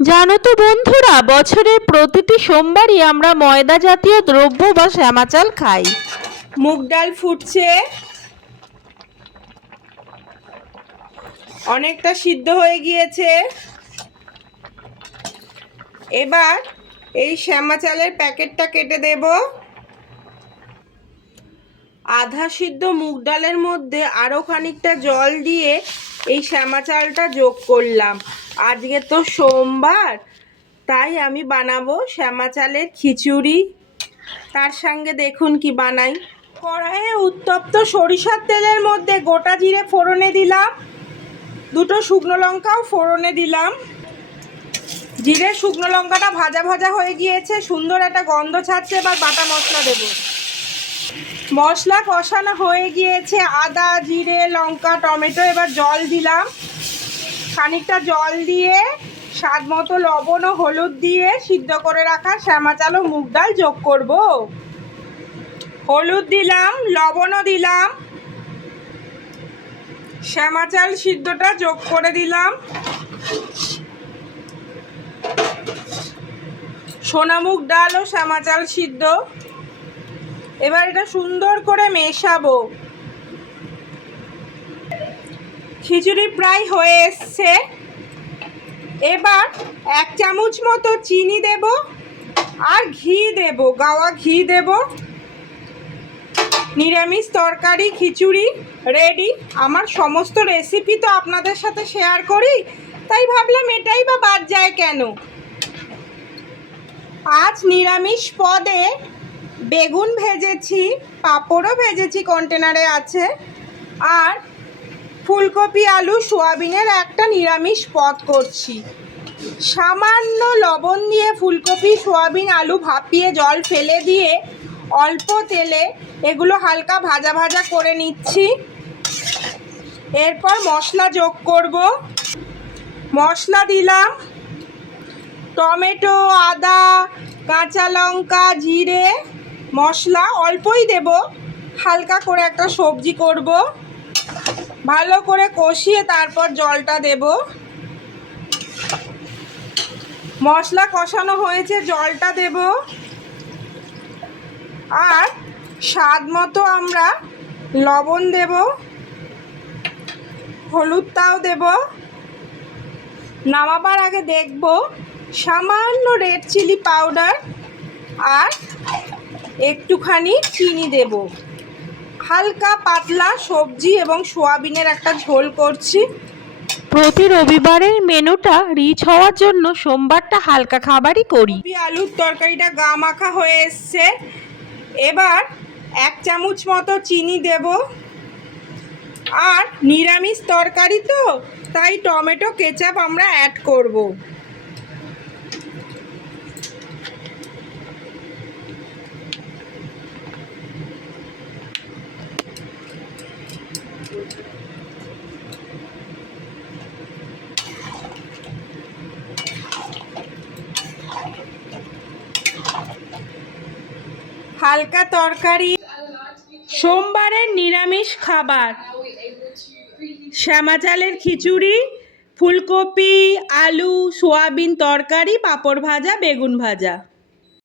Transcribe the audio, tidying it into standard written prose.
জানো তো বন্ধুরা, বছরের প্রতিটি সোমবারই আমরা ময়দা জাতীয় দ্রব্য বা শ্যামা চাল খাই। মুগ ডাল ফুটছে, অনেকটা সিদ্ধ হয়ে গিয়েছে। এবার এই শ্যামা চালের প্যাকেটটা কেটে দেব। আধা সিদ্ধ মুগ ডালের মধ্যে আরও খানিকটা জল দিয়ে এই শ্যামা চালটা যোগ করলাম। আজকে তো সোমবার, তাই আমি বানাবো শ্যামা চালের খিচুড়ি। তার সঙ্গে দেখুন কি বানাই। কড়াইয়ে উত্তপ্ত সরিষার তেলের মধ্যে গোটা জিরে ফোড়নে দিলাম, দুটো শুকনো লঙ্কাও ফোড়নে দিলাম। জিরে শুকনো লঙ্কাটা ভাজা ভাজা হয়ে গিয়েছে, সুন্দর একটা গন্ধ ছাড়ছে। এবার বাটা মশলা দেব। মশলা কষানো হয়ে গিয়েছে, আদা জিরে লঙ্কা টমেটো। এবার জল দিলাম, খানিকটা জল দিয়ে স্বাদ মতো লবণ ও হলুদ দিয়ে সিদ্ধ করে রাখা শ্যামা চাল ও মুগ ডাল যোগ করব। হলুদ দিলাম, লবণও দিলাম, শ্যামা চাল সিদ্ধটা যোগ করে দিলাম। সোনামুগ ডাল ও শ্যামা চাল সিদ্ধ। এবার এটা সুন্দর করে মেশাবো। খিচুড়ি প্রায় হয়ে এসছে। এবার 1 চামচ মতো চিনি দেব আর ঘি দেব, গাওয়া ঘি দেব। নিরামিষ তরকারি খিচুড়ি রেডি। আমার সমস্ত রেসিপি তো আপনাদের সাথে শেয়ার করি, তাই ভাবলাম এটাই বা বাদ যায় কেন। আজ নিরামিষ পদে বেগুন ভেজেছি, পাঁপড়ও ভেজেছি, কন্টেনারে আছে। আর ফুলকপি আলু সোয়াবিনের একটা নিরামিষ পদ করছি। সামান্য লবণ দিয়ে ফুলকপি সোয়াবিন আলু ভাপিয়ে জল ফেলে দিয়ে অল্প তেলে এগুলো হালকা ভাজা ভাজা করে নিচ্ছি। এরপর মশলা যোগ করব। মশলা দিলাম টমেটো, আদা, কাঁচা লঙ্কা, জিরে। মশলা অল্পই দেব, হালকা করে একটা সবজি করব। ভালো করে কষিয়ে তারপর জলটা দেব। মশলা কষানো হয়েছে, জলটা দেব। আর স্বাদ মতো আমরা লবণ দেব, হলুদটাও দেব। নামাবার আগে দেখব সামান্য রেড চিলি পাউডার আর একটুখানি চিনি দেব। হালকা পাতলা সবজি এবং সোয়াবিনের একটা ঝোল করছি। প্রতি রবিবারের মেনুটা রিচ হওয়ার জন্য সোমবারটা হালকা খাবারই করি। আলুর তরকারিটা গা মাখা হয়ে এসছে। এবার 1 চামচ মতো চিনি দেব। আর নিরামিষ তরকারি তো, তাই টমেটো কেচাপ আমরা অ্যাড করব। হালকা তরকারি, সোমবারের নিরামিষ খাবার শ্যামা চালের খিচুড়ি, ফুলকপি আলু সোয়াবিন তরকারি, পাঁপড় ভাজা, বেগুন ভাজা।